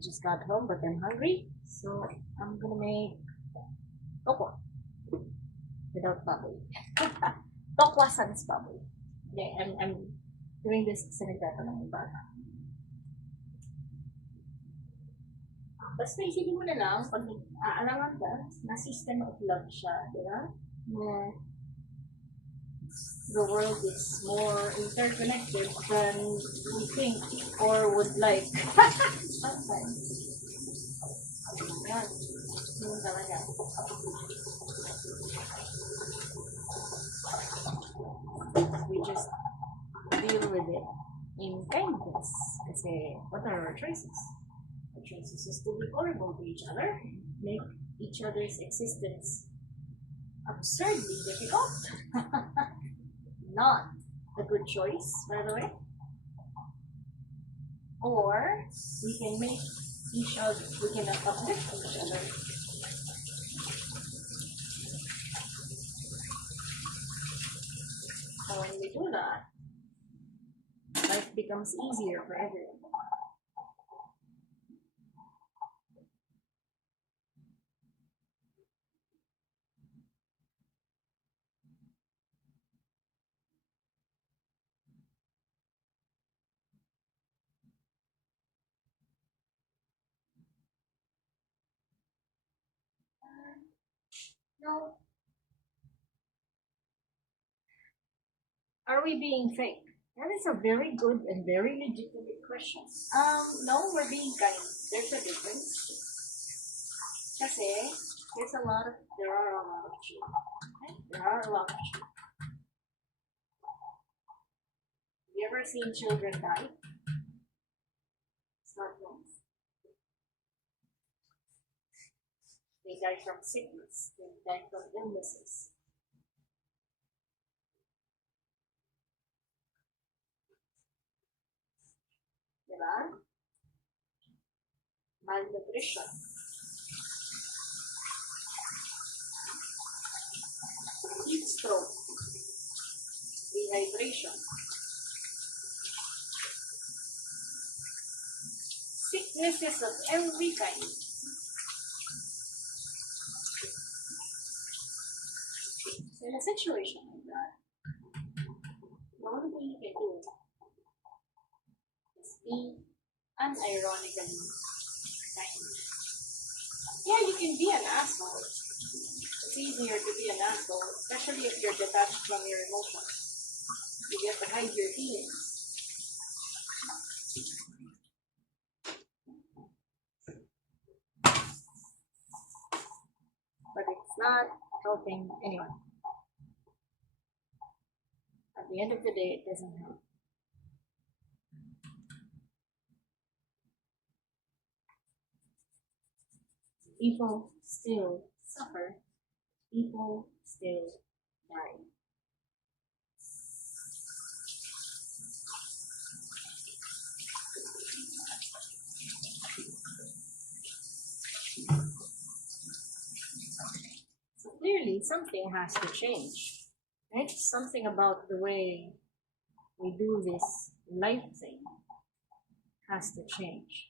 I just got home, but I'm hungry, so I'm gonna make tokwa without baboy. Tokwa sans baboy. Yeah, I'm doing this kasi nagtatanong yung bata. Basta isipin mo na lang, pag aalangan ka, na system of love siya, di ba? Na the world is more interconnected than we think or would like. Sometimes. Yan. Yun talaga. We just deal with it in kindness. Kasi what are our choices? Our choices is to be horrible to each other, make each other's existence absurdly difficult. Not a good choice, by the way. Or we can make each other, we can uplift each other. So when we do that, life becomes easier for everyone. Now, are we being fake? That is a very good and very legitimate question. No, we're being kind. There's a difference. Kasi there are a lot of children. Okay? There are a lot of children. Have you ever seen children die? It's not nice. They die from sickness. They die from illnesses. Diba? Malnutrition. Heat stroke. Dehydration. Sicknesses of every kind. So in a situation like that, the only thing you can do is be unironically kind. Yeah, you can be an asshole. It's easier to be an asshole, especially if you're detached from your emotions. You get to hide your feelings. But it's not helping anyone. At the end of the day, it doesn't help. People still suffer. People still die. So clearly, something has to change, right? Something about the way we do this life thing has to change.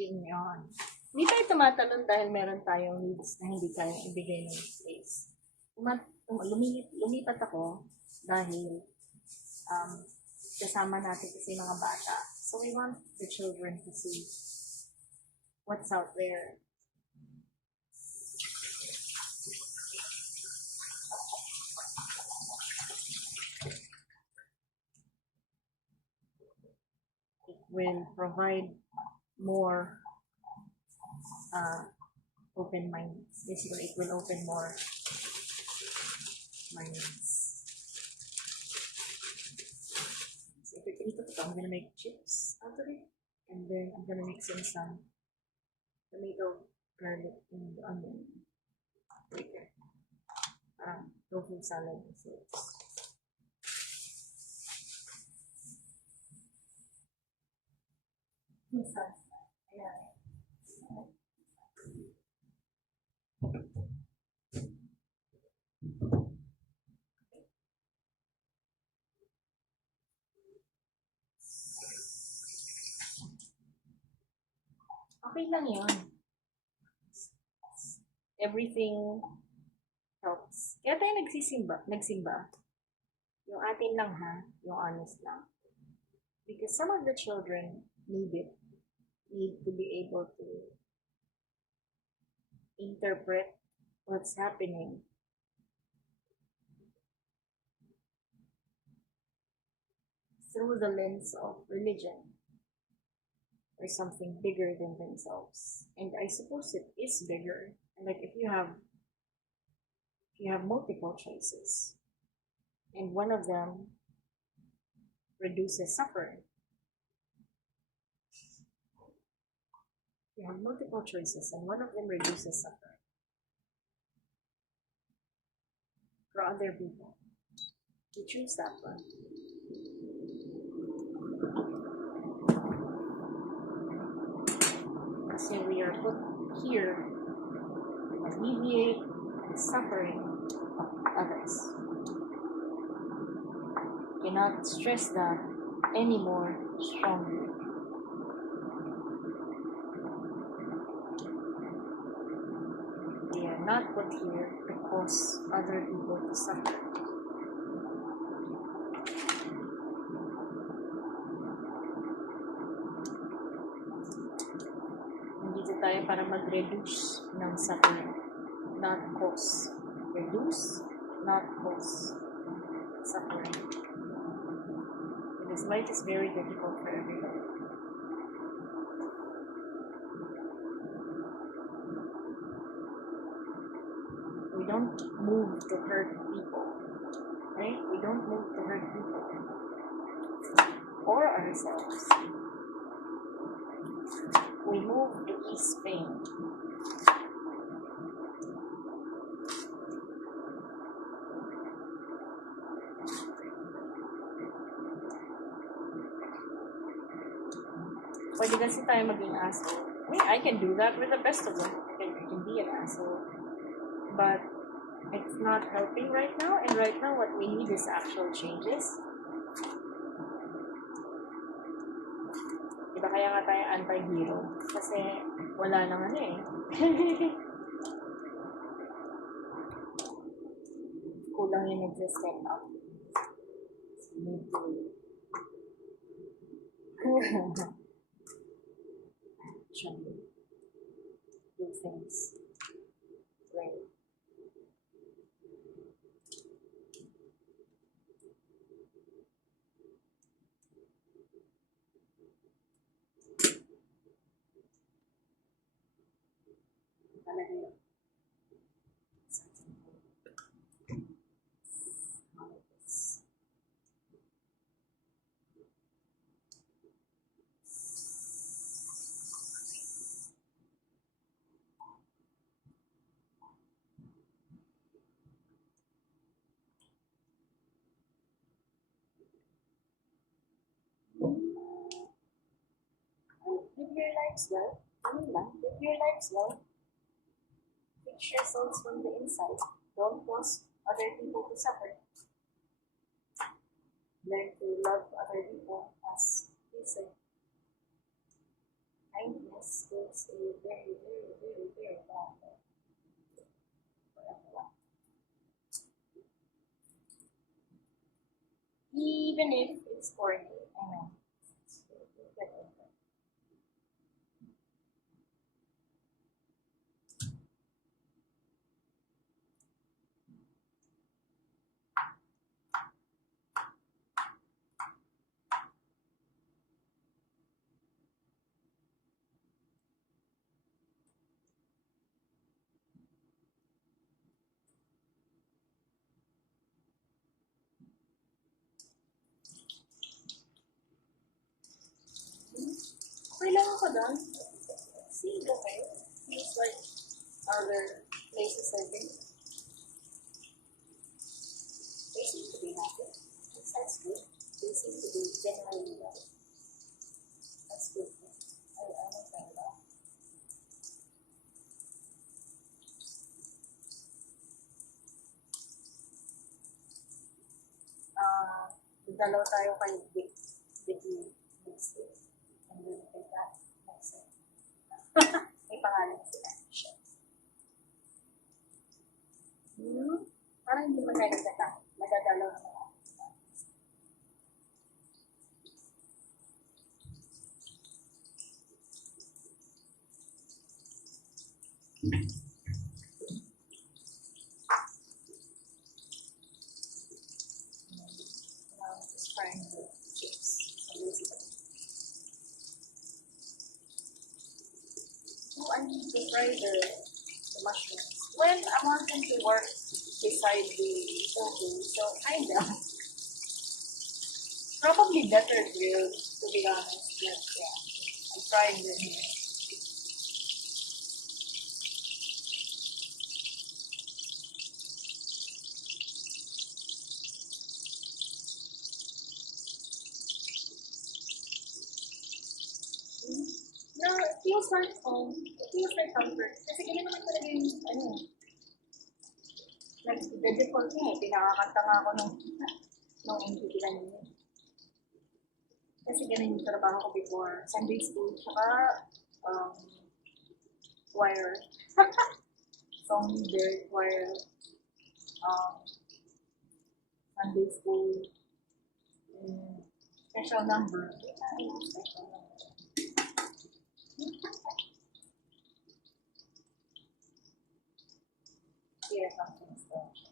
Yun yun. Hindi tayo tumatalon dahil meron tayong needs na hindi kayang ibigay ng space. Lumipat ako dahil um, kasama natin kasi mga bata. So we want the children to see what's out there. It will provide more open minds. Basically, it will open more minds. So if it's ito, I'm gonna make chips out of it, and then I'm gonna mix in some tomato, garlic, and onion. Right there. Tofu salad. So yeah. Okay lang yun. Everything helps. Kaya tayo nagsimba. Yung atin lang ha, yung honest lang. Because some of the children need it, need to be able to interpret what's happening through the lens of religion or something bigger than themselves. And I suppose it is bigger. And like if you have multiple choices and one of them reduces suffering. You have multiple choices and one of them reduces suffering for other people. You choose that one. So we are put here to alleviate the suffering of others. Cannot stress that any more strongly. We are not put here to cause other people to suffer. Nandito tayo para mag-reduce ng suffering, not cause. Reduce, not cause suffering. Because life is very difficult for everybody. We don't move to hurt people, right? We don't move to hurt people or ourselves. We move to ease pain. Pwede kasi tayo maging asshole. I mean, I can do that with the best of them. I can be an asshole. But it's not helping right now. And right now, what we need is actual changes. Diba kaya nga tayo anti-hero? Kasi wala nang ano eh. Kulang yung nag-step up. So, we need to actually do things right. Talaga yun. Live your lives well. Ano lang? Live your lives well. Fix yourselves from the inside. Don't cause other people to suffer. Learn to love other people as you say. Kindness goes a very, very, very, very long way for everyone. Even if it's corny, I know. ako doon. See, okay. Seems like other places I've been. They seem to be happy. That's good. They seem to be generally well. That's good. I don't know that. Dalaw tayo kay Biggie next week. And then kay that next week. May pangalan sila. Parang hindi mo tayo nagtatang. Madadalaw na mga. Just trying the chips. Oh, I need to fry the mushrooms. Well, I want them to work beside the tofu, so kind of. Probably better grilled, to be honest. But yeah, I'm trying them here. No, it feels like home. It feels like comfort. Kasi ganyan naman talaga yung, nag-default niya eh. Pinakakanta nga ako nung NGT kanina. Kasi ganun yung trabaho ko before. Sunday school, tsaka choir. Song leader, choir. Sunday school. Special number. Special number. Yeah, something special.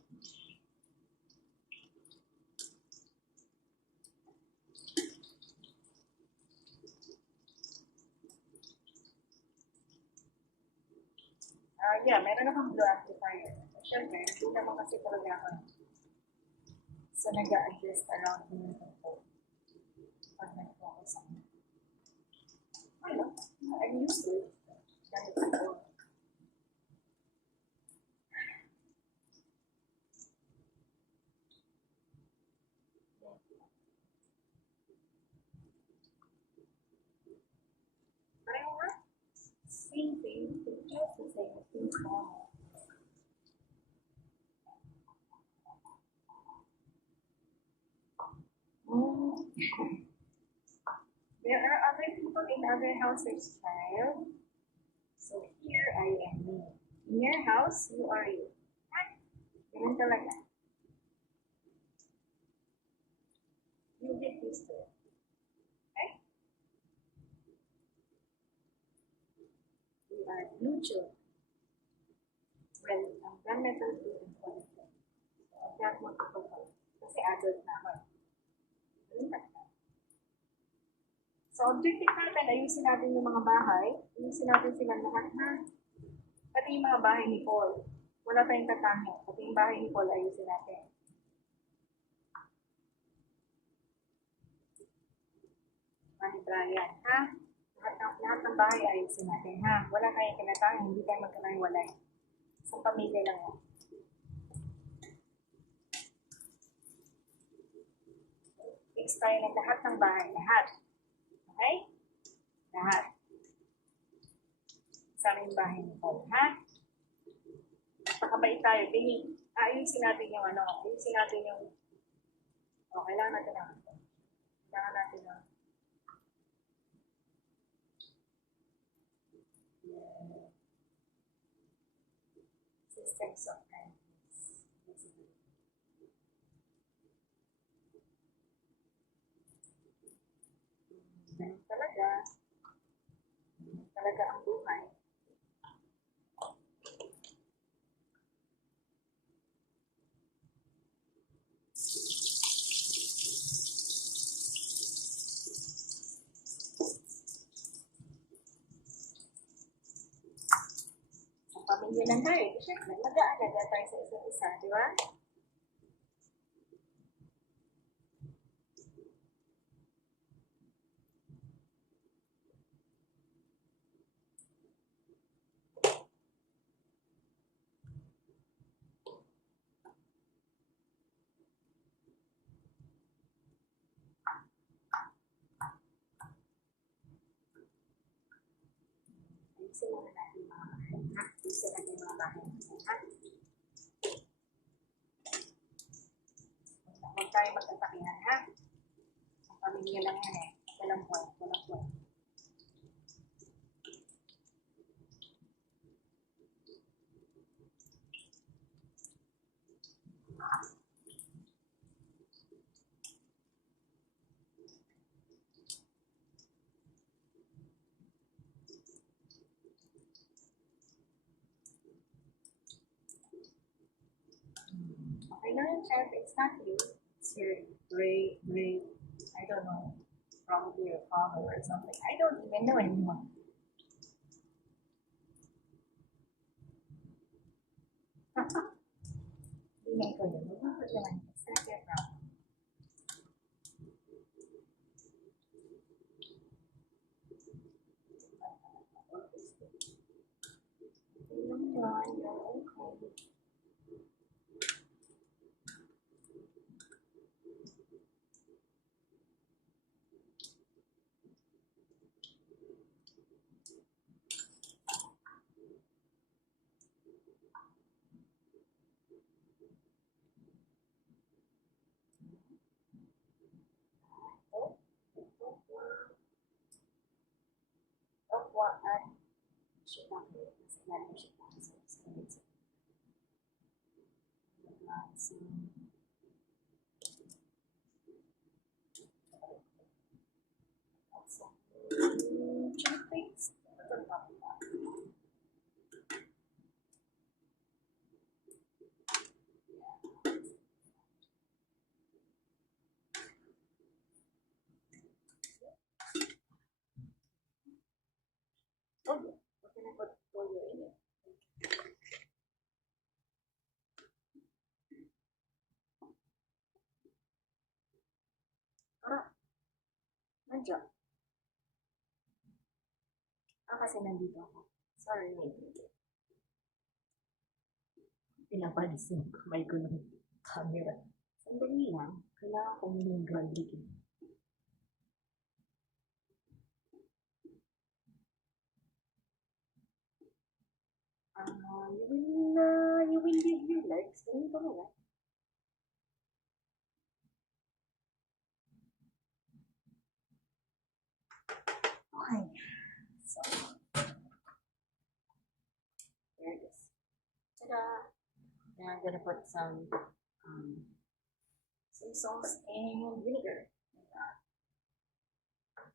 Yeah, meron akong blue amplifier. Siyempre, hindi naman kasi talaga ako. So, nag-a-adjust around yung phone. Pag nag-focus ako. Ano? I'm used to it. Ganit ako. Pareho nga. Same thing. It's just the same thing. There are other people in other houses, child. So here I am me. In your house, who are you? Ganun talaga. You get used to it. Okay? We are blue children. Well, ang gunmetal blue and qualified. So, ang black mo ito ko. Kasi adult na ako. So, objective natin, ayusin natin yung mga bahay. Ayusin natin sila lahat na. Pati yung mga bahay ni Paul. Wala tayong tatangi. Pati yung bahay ni Paul, ayusin natin. Bahay Brian, ha? Lahat ng bahay ayusin natin, ha? Wala tayong kinatangi, hindi tayo magkanay-walay. Sa pamilya lang yan. Fix tayo ng lahat ng bahay. Lahat. Okay? Lahat. Sa aming bahay ni Paul, ha? Pakabait tayo. Ayusin natin yung ayusin natin yung, kailangan natin na. Kailangan natin na. Systems of kindness. Ganun talaga. Talaga ang buhay. Pamilya lang tayo. Siyempre, mag-aalaga tayo sa isa't isa, di ba? Bilisan muna natin yung mga bahay, ha? Bilisan natin yung mga bahay, ha? Huwag tayo magtatakihan, ha? Ang pamilya lang yan eh. Walang po, walang po. Okay na yun, Chef. It's not you. It's your great, I don't know, probably your father or something. I don't even know anymore. Hindi na ikaw yun. Bakit naman? Second round. Nandiyan. Kasi nandito ako. Sorry, maybe. Pinapansin ko may gulong camera. Sandali lang. Kailangan ko yung gravity. You will leave your legs. Ganun ba nga? Okay. So, there it is. Ta-da! Now I'm gonna put some sauce and vinegar.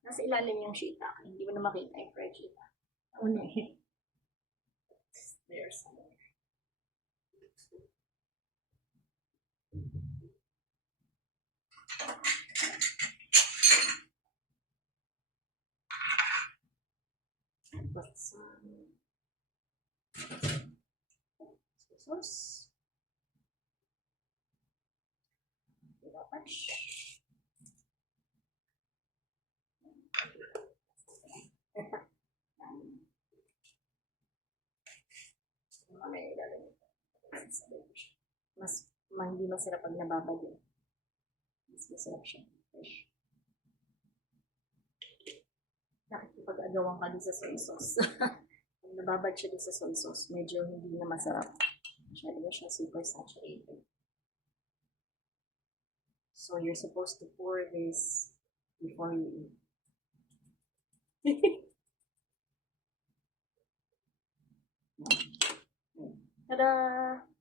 Nasa ilalim yung shiitake. Hindi mo na makita yung fried shiitake. Okay. There somewhere. Put some sauce. Not much. Mas hindi masarap pag nababad yun. Mas masarap siya. Fresh. Nakikipag-agawan ka din sa soy sauce. Pag nababad siya din sa soy sauce, medyo hindi na masarap. Masyado na siya super saturated. So you're supposed to pour this before you eat. Ta-da!